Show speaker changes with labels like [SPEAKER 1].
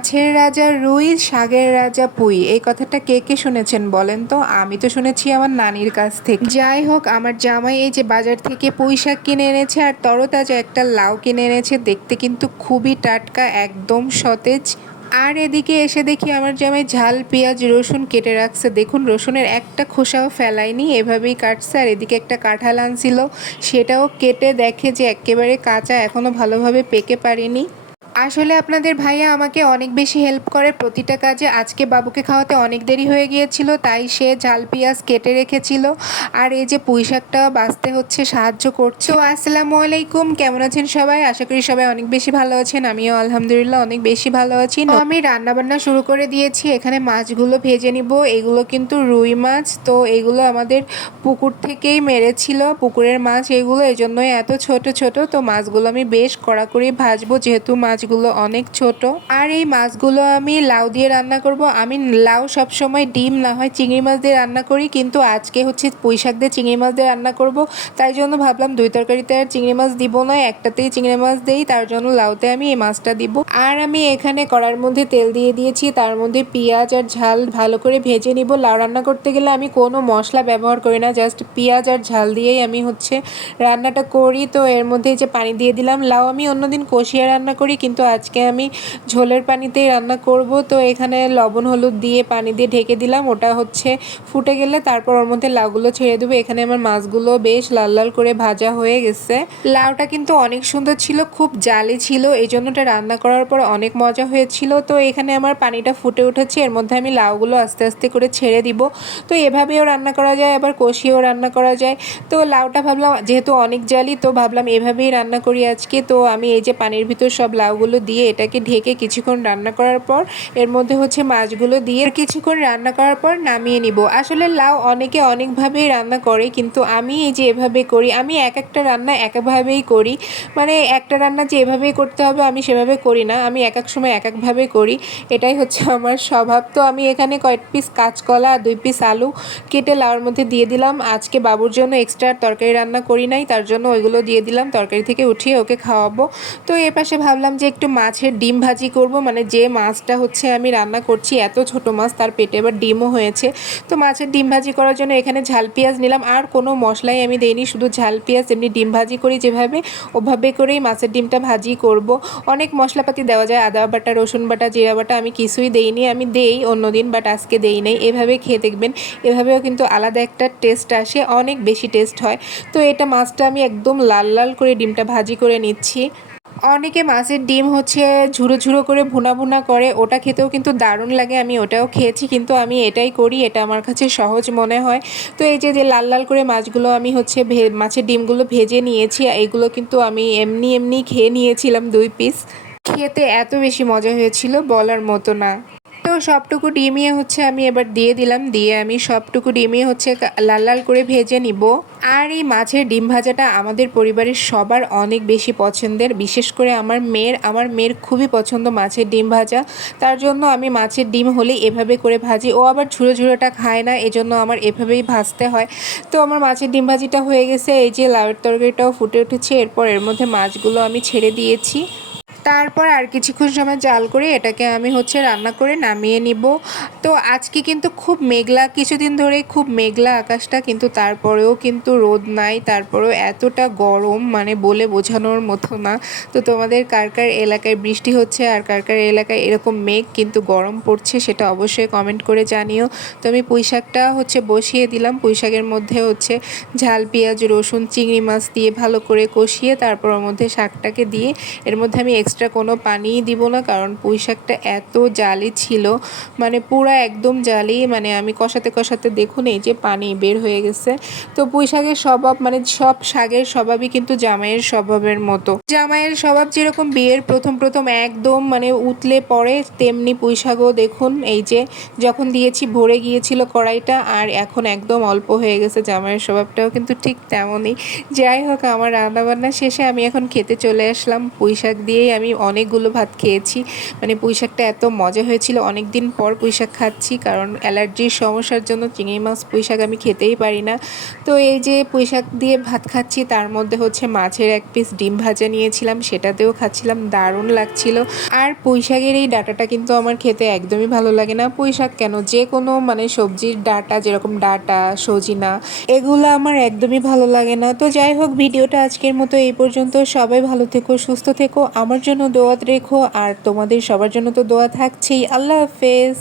[SPEAKER 1] মাছের রাজা রুই শাকের রাজা পুই। এই কথাটা কে কে শুনেছেন বলেন তো? আমি তো শুনেছি আমার নানির কাছ থেকে। যাই হোক, আমার জামাই এই যে বাজার থেকে পুঁই শাক কিনে এনেছে আর তরতাজা একটা লাউ কিনে এনেছে, দেখতে কিন্তু খুবই টাটকা, একদম সতেজ। আর এদিকে এসে দেখি আমার জামাই ঝাল, পেঁয়াজ, রসুন কেটে রাখছে। দেখুন, রসুনের একটা খোসাও ফেলায়নি, এভাবেই কাটছে। আর এদিকে একটা কাঁঠাল আনছিল, সেটাও কেটে দেখে যে একেবারে কাঁচা এখনও ভালোভাবে পেকে পারেনি। আসলে আপনাদের ভাইয়া আমাকে অনেক বেশি হেল্প করে প্রতিটা কাজে। আজকে বাবুকে খাওয়াতে অনেক দেরি হয়ে গিয়েছিল, তাই সে ঝাল পেঁয়াজ কেটে রেখেছিল। আর এই যে পুঁই শাকটা বাঁচতে হচ্ছে, সাহায্য করছে। আসসালামু আলাইকুম, কেমন আছেন সবাই? আশা করি সবাই অনেক বেশি ভালো আছেন, আমিও আলহামদুলিল্লাহ অনেক বেশি ভালো আছি। আমি রান্নাবান্না শুরু করে দিয়েছি, এখানে মাছগুলো ভেজে নিব। এগুলো কিন্তু রুই মাছ, তো এগুলো আমাদের পুকুর থেকেই মেরেছিল। পুকুরের মাছ এগুলো এই জন্যই এত ছোট ছোট। তো মাছগুলো আমি বেশ কড়াকড়ি ভাজবো, যেহেতু মাছগুলো অনেক ছোট। আর এই মাছগুলো আমি লাউ দিয়ে রান্না করব। আমি লাউ সব সময় ডিম, না হয় চিংড়ি মাছ দিয়ে রান্না করি, কিন্তু আজকে হচ্ছে পুঁই শাক দিয়ে চিংড়ি মাছ দিয়ে রান্না করব। তাই জন্য ভাবলাম দুই তরকারিতে আর চিংড়ি মাছ দিব না, একটাতেই চিংড়ি মাছ দেই, তার জন্য লাউতে আমি এই মাছটা দিব। আর আমি এখানে কড়ার মধ্যে তেল দিয়ে দিয়েছি, তার মধ্যে পেঁয়াজ আর ঝাল ভালো করে ভেজে নিব। লাউ রান্না করতে গেলে আমি কোনো মশলা ব্যবহার করি না, জাস্ট পেঁয়াজ আর ঝাল দিয়েই আমি হচ্ছে রান্নাটা করি। তো এর মধ্যে যে পানি দিয়ে দিলাম, লাউ আমি অন্যদিন কষিয়ে রান্না করি, কিন্তু আজকে আমি ঝোলের পানিতেই রান্না করব। তো এখানে লবণ, হলুদ দিয়ে পানি দিয়ে ঢেকে দিলাম। ওটা হচ্ছে ফুটে গেলে তারপর ওর মধ্যে লাউগুলো ছেড়ে দেবো। এখানে আমার মাছগুলো বেশ লাল লাল করে ভাজা হয়ে গেছে। লাউটা কিন্তু অনেক সুন্দর ছিল, খুব জালি ছিল। এই জন্য ওটা রান্না করার পর অনেক মজা হয়েছিল। তো এখানে আমার পানিটা ফুটে উঠেছে। এর মধ্যে আমি লাউগুলো আস্তে আস্তে করে ছেড়ে দিব। তো এভাবেও রান্না করা যায়, আবার কষিয়েও রান্না করা যায়। তো লাউটা ভাবলাম, যেহেতু অনেক জালি, তো ভাবলাম এভাবেই রান্না করি আজকে। তো আমি এই যে পানির ভিতর সব লাউগুলো দিয়ে এটাকে ঢেকে কিছুক্ষণ রান্না করার পর, এর মধ্যে হচ্ছে মাছগুলো দিয়ে কিছুক্ষণ রান্না করার পর নামিয়ে নিব। আসলে লাউ অনেকে অনেকভাবেই রান্না করে, কিন্তু আমি এই যে এভাবে করি, আমি এক একটা রান্না একভাবেই করি। মানে একটা রান্না যে এভাবেই করতে হবে, আমি সেভাবে করি না। আমি এক এক সময় এক একভাবে করি। এটাই হচ্ছে আমার স্বভাব। তো আমি এখানে কয়েক পিস কাঁচকলা দুই পিস আলু কেটে লাউর মধ্যে দিয়ে দিলাম। আজকে বাবুর জন্য এক্সট্রা তরকারি রান্না করি নাই, তার জন্য ওইগুলো দিয়ে দিলাম। তরকারি থেকে উঠিয়ে ওকে খাওয়াবো। তো এর পাশে ভাবলাম যে একটু মাছের ডিম ভাজি করব। মানে যে মাছটা হচ্ছে আমি রান্না করছি, এত ছোট মাছ, তার পেটে এবার ডিমও হয়েছে। তো মাছের ডিম ভাজি করার জন্য এখানে ঝাল পেঁয়াজ নিলাম। আর কোনো মশলাই আমি দেইনি, শুধু ঝাল পেঁয়াজ, এমনি ডিম ভাজি করি যেভাবে, ওভাবে করেই মাছের ডিমটা ভাজি করব। অনেক মশলাপাতি দেওয়া যায়, আদা বাটা, রসুন বাটা, জিরা বাটা, আমি কিছুই দেইনি, আমি দেই অন্যদিন, বাট আজকে দেই নাই। এভাবে খেয়ে দেখবেন, এভাবেও কিন্তু আলাদা একটা টেস্ট আসে, অনেক বেশি টেস্ট হয়। তো এটা মাছটা আমি একদম লাল লাল করে ডিমটা ভাজি করে নিচ্ছি। অনেকে মাছের ডিম হচ্ছে ঝুরো ঝুরো করে ভুনা ভুনা করে, ওটা খেতেও কিন্তু দারুণ লাগে, আমি ওটাও খেয়েছি, কিন্তু আমি এটাই করি, এটা আমার কাছে সহজ মনে হয়। তো এই যে যে লাল লাল করে মাছগুলো আমি হচ্ছে মাছের ডিমগুলো ভেজে নিয়েছি এগুলো কিন্তু আমি এমনি এমনি খেয়ে নিয়েছিলাম দুই পিস খেতে এত বেশি মজা হয়েছিল বলার মতো না। তো সবটুকু ডিমিয়ে হচ্ছে আমি এবার দিয়ে দিলাম। দিয়ে আমি সবটুকু ডিমিয়ে হচ্ছে লাল লাল করে ভেজে নিব। আর এই মাছের ডিম ভাজাটা আমাদের পরিবারের সবার অনেক বেশি পছন্দের। বিশেষ করে আমার মেয়ের আমার মেয়ের খুবই পছন্দ মাছের ডিম ভাজা। তার জন্য আমি মাছের ডিম হলেই এভাবে করে ভাজি। ও আবার ঝুড়ো ঝুড়োটা খায় না, এজন্য আমার এভাবেই ভাজতে হয়। তো আমার মাছের ডিম ভাজিটা হয়ে গেছে। এই যে লাউয়ের তরকারিটাও ফুটে উঠেছে। এরপর এর মধ্যে মাছগুলো আমি ছেড়ে দিয়েছি। তারপর আর কিছুক্ষণ সময় জাল করে এটাকে আমি হচ্ছে রান্না করে নামিয়ে নিব। তো আজকে কিন্তু খুব মেঘলা, কিছুদিন ধরে খুব মেঘলা আকাশটা, কিন্তু তারপরেও কিন্তু রোদ নাই, তারপরেও এতটা গরম মানে বলে বোঝানোর মতো না। তো তোমাদের কার কার এলাকায় বৃষ্টি হচ্ছে আর কার কার এলাকায় এরকম মেঘ কিন্তু গরম পড়ছে সেটা অবশ্যই কমেন্ট করে জানিও। তো আমি পুঁই শাকটা হচ্ছে বসিয়ে দিলাম পুঁই শাকের মধ্যে হচ্ছে ঝাল, পেঁয়াজ, রসুন, চিংড়ি মাছ দিয়ে ভালো করে কষিয়ে তারপর ওর মধ্যে শাকটাকে দিয়ে এর মধ্যে আমি এক্সট্রা কোনো পানিই দিব না, কারণ পুঁই শাকটা এত জালি ছিল। মানে পুরো একদম জালি মানে আমি কষাতে কষাতে দেখুন এই যে পানি বের হয়ে গেছে। তো পুঁই শাকের স্বভাব মানে সব শাকের স্বভাবই কিন্তু জামাইয়ের স্বভাবের মতো। জামাইয়ের স্বভাব যেরকম বিয়ের প্রথম প্রথম একদম মানে উতলে পড়ে, তেমনি পুঁই শাকও দেখুন এই যে যখন দিয়েছি ভরে গিয়েছিল কড়াইটা, আর এখন একদম অল্প হয়ে গেছে জামাইয়ের স্বভাবটাও কিন্তু ঠিক তেমনই। যাই হোক, আমার রান্নাবান্না শেষে আমি এখন খেতে চলে আসলাম। পুঁই শাক দিয়েই আমি অনেকগুলো ভাত খেয়েছি। মানে পুঁইশাকটা এত মজা হয়েছিল। অনেক দিন পর পুঁইশাক খাচ্ছি কারণ অ্যালার্জির সমস্যার জন্য চিংড়ি মাছ পুঁইশাক আমি খেতেই পারি না। তো এই যে পুঁইশাক দিয়ে ভাত খাচ্ছি, তার মধ্যে হচ্ছে মাছের এক পিস ডিম ভাজা নিয়েছিলাম। সেটাতেও খাচ্ছিলাম। দারুণ লাগছিল। আর পুঁইশাকের এই ডাটাটা কিন্তু আমার খেতে একদমই ভালো লাগে না। পুঁইশাক কেন? যে কোনো মানে সবজির ডাটা, যেরকম ডাটা, সজিনা, এগুলো আমার একদমই ভালো লাগে না। তো যাই হোক, ভিডিওটা আজকের মতো এই পর্যন্ত। সবাই ভালো থেকো, সুস্থ থেকো। আমার জন্য দোয়াত রেখো, আর তোমাদের সবার জন্য তো দোয়া থাকছেই। আল্লাহ হাফেজ।